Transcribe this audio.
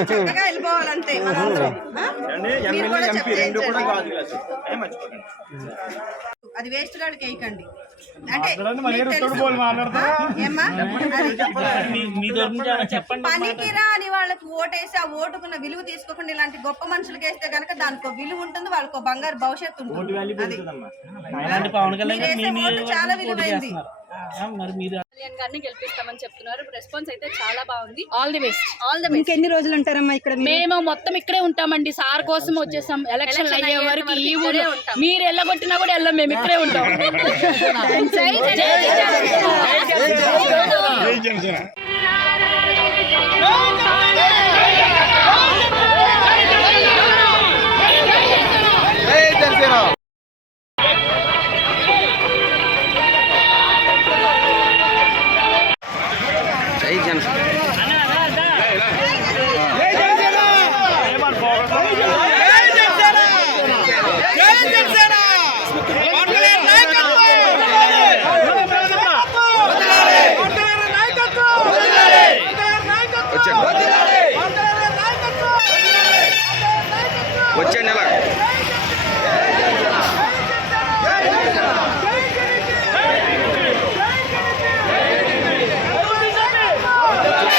చక్కగా వెళ్ళిపోవాలంతే. అది వేస్ట్ గాడికి వేయకండి. అంటే పనికి రాని వాళ్ళకి ఓటేసి ఆ ఓటుకున్న విలువ తీసుకోకుండా ఇలాంటి గొప్ప మనుషులకి వేస్తే గనక దానికి విలువ ఉంటుంది, వాళ్ళకి బంగారు భవిష్యత్తు ఉంటుంది. చాలా విలువైంది. గారిని గెలిపిస్తామని చెప్తున్నారు. రెస్పాన్స్ అయితే చాలా బాగుంది. All the best. ఇంకెన్ని రోజులు ఉంటారమ్మా ఇక్కడ? మేము మొత్తం ఇక్కడే ఉంటామండి. సార్ కోసం వచ్చేసాం. ఎలక్షన్ అయ్యే వరకు ఈ ఊరే ఉంటాం. మీరు వెళ్ళగొట్టినా కూడా వెళ్ళాం, మేము ఇక్కడే ఉంటాం. వచ్చే నెల